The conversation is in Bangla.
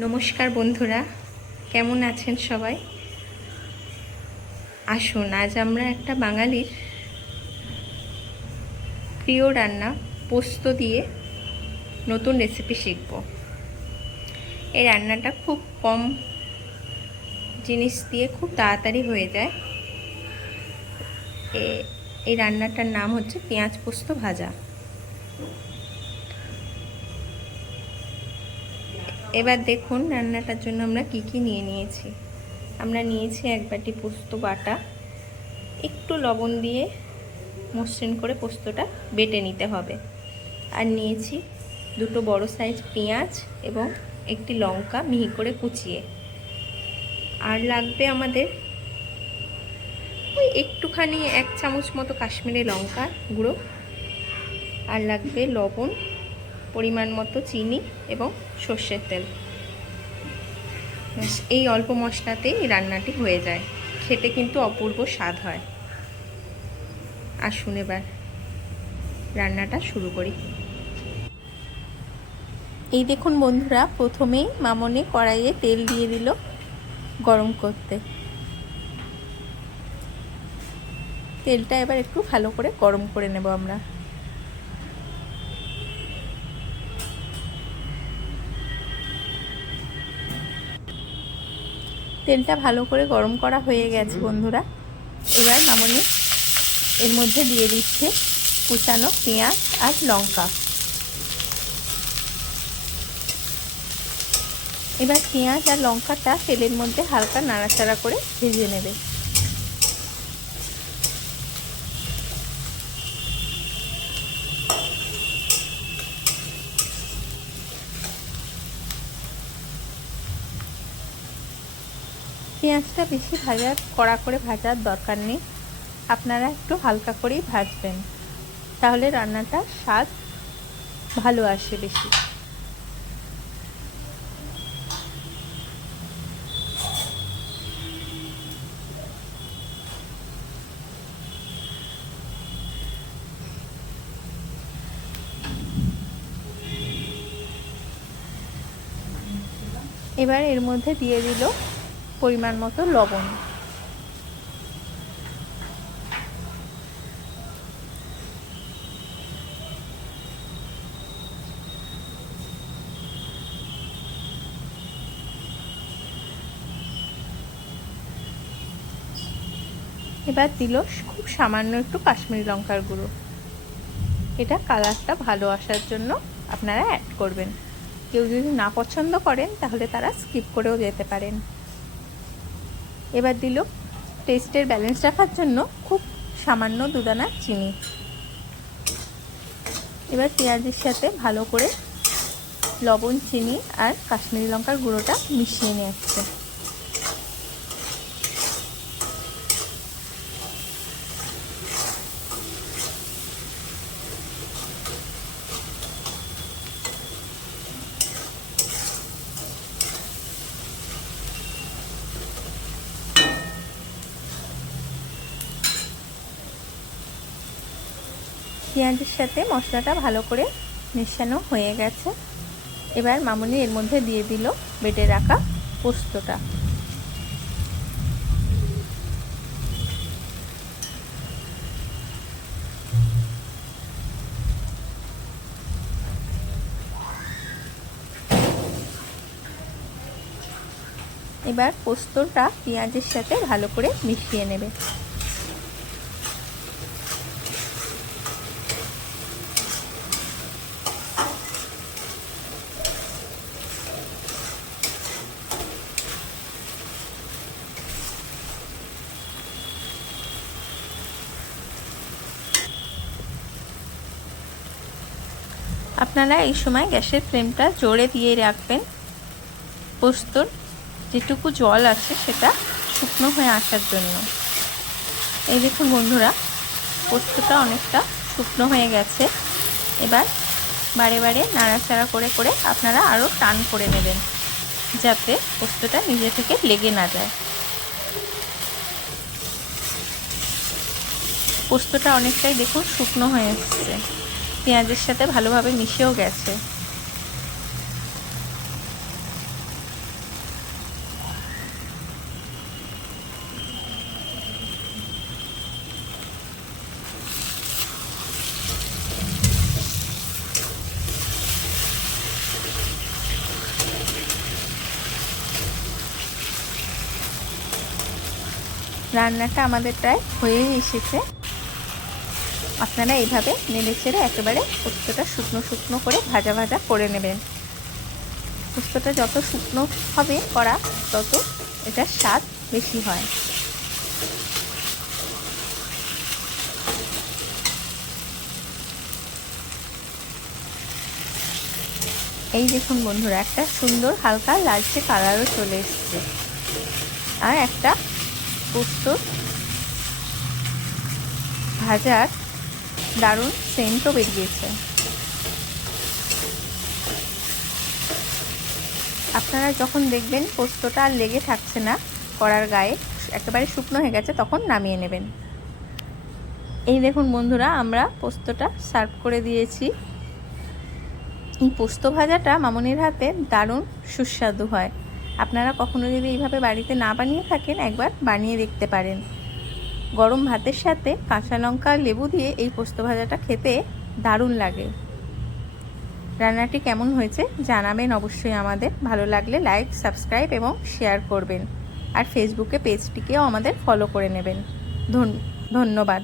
নমস্কার বন্ধুরা, কেমন আছেন সবাই? আসুন আজ আমরা একটা বাঙালির প্রিয় রান্না পোস্ত দিয়ে নতুন রেসিপি শিখব। এই রান্নাটা খুব কম জিনিস দিয়ে খুব তাড়াতাড়ি হয়ে যায়। এই রান্নাটার নাম হচ্ছে পেঁয়াজ পোস্ত ভাজা। এবার দেখুন রান্নাটার জন্য আমরা কি কি নিয়েছি। আমরা নিয়েছি 1 বাটি পোস্ত বাটা, একটু লবণ দিয়ে মসৃণ করে পোস্তটা বেটে নিতে হবে। আর নিয়েছি 2 বড় সাইজ পেঁয়াজ এবং একটি লঙ্কা মিহি করে কুচিয়ে। আর লাগবে আমাদের ওই একটুখানি 1 চামচ মতো কাশ্মীরি লঙ্কা গুঁড়ো। আর লাগবে লবণ, পরিমাণ মতো চিনি এবং সর্ষের তেল। এই অল্প মশলাতেই রান্নাটি হয়ে যায়, খেতে কিন্তু অপূর্ব স্বাদ হয়। আসুন এবার রান্নাটা শুরু করি। এই দেখুন বন্ধুরা, প্রথমেই মামনি কড়াইয়ে তেল দিয়ে দিল গরম করতে। তেলটা এবার একটু ভালো করে গরম করে নেব আমরা। তেলটা ভালো করে গরম করা হয়ে গেছে বন্ধুরা। এবার মামনি এর মধ্যে দিয়ে দিচ্ছে কুচানো পেঁয়াজ আর লঙ্কা। এবার পেঁয়াজ আর লঙ্কাটা তেলের মধ্যে হালকা নাড়াচাড়া করে ভেজে নেবে। পেঁয়াজটা বেশি কড়া করে ভাজার দরকার নেই, আপনারা একটু হালকা করেই ভাজবেন, তাহলে রান্নাটা স্বাদ ভালো আসে বেশি। এবার এর মধ্যে দিয়ে দিল পরিমাণ মতো লবণ। এবার দিল খুব সামান্য একটু কাশ্মীরি লঙ্কার গুঁড়ো। এটা কালারটা ভালো আসার জন্য আপনারা অ্যাড করবেন। কেউ যদি না পছন্দ করেন তাহলে তারা স্কিপ করেও যেতে পারেন। এবার দিল টেস্টের ব্যালেন্স রাখার জন্য খুব সামান্য 2 দানা চিনি। এবার পেঁয়াজের সাথে ভালো করে লবণ, চিনি আর কাশ্মীরি লঙ্কার গুঁড়োটা মিশিয়ে নিচ্ছে। পেঁয়াজের সাথে মশলাটা ভালো করে মেশানো হয়ে গেছে। এবার মামনি এর মধ্যে দিয়ে দিল বেটে রাখা পোস্তটা। এবার পোস্তটা পেঁয়াজের সাথে ভালো করে মিশিয়ে নেবে। আপনারা এই সময় গ্যাসের ফ্লেমটা জোরে দিয়ে রাখবেন, পোস্তর যেটুকু জল আছে সেটা শুকনো হয়ে আসার জন্য। এই দেখুন বন্ধুরা, পোস্তটা অনেকটা শুকনো হয়ে গেছে। এবার বারে বারে নাড়াচাড়া করে করে আপনারা আরও টান করে নেবেন, যাতে পোস্তটা নিজে থেকে লেগে না যায়। পোস্তটা অনেকটাই দেখুন শুকনো হয়ে এসছে, পেঁয়াজের সাথে ভালোভাবে মিশেও গেছে। রান্নাটা আমাদের প্রায় হয়েই এসেছে। আপনারা এইভাবে নেড়েচেড়ে একেবারে পোস্তটা শুকনো শুকনো করে ভাজা ভাজা করে নেবেন। পোস্তটা যত শুকনো হবে করা তত এটার স্বাদ বেশি হয়। এই দেখুন বন্ধুরা, একটা সুন্দর হালকা লালচে কালারও চলে এসছে, আর একটা পোস্ত ভাজার দারুণ সেন্টও বেরিয়েছে। আপনারা যখন দেখবেন পোস্তটা আর লেগে থাকছে না কড়ার গায়ে, একেবারে শুকনো হয়ে গেছে, তখন নামিয়ে নেবেন। এই দেখুন বন্ধুরা, আমরা পোস্তটা সার্ভ করে দিয়েছি। এই পোস্ত ভাজাটা মামনির হাতে দারুণ সুস্বাদু হয়। আপনারা কখনো যদি এইভাবে বাড়িতে না বানিয়ে থাকেন, একবার বানিয়ে দেখতে পারেন। গরম ভাতের সাথে কাঁচা লঙ্কা আর লেবু দিয়ে এই পোস্ত ভাজাটা খেতে দারুণ লাগে। রান্নাটি কেমন হয়েছে জানাবেন অবশ্যই আমাদের। ভালো লাগলে লাইক, সাবস্ক্রাইব এবং শেয়ার করবেন। আর ফেসবুকে পেজটিকেও আমাদের ফলো করে নেবেন। ধন্যবাদ।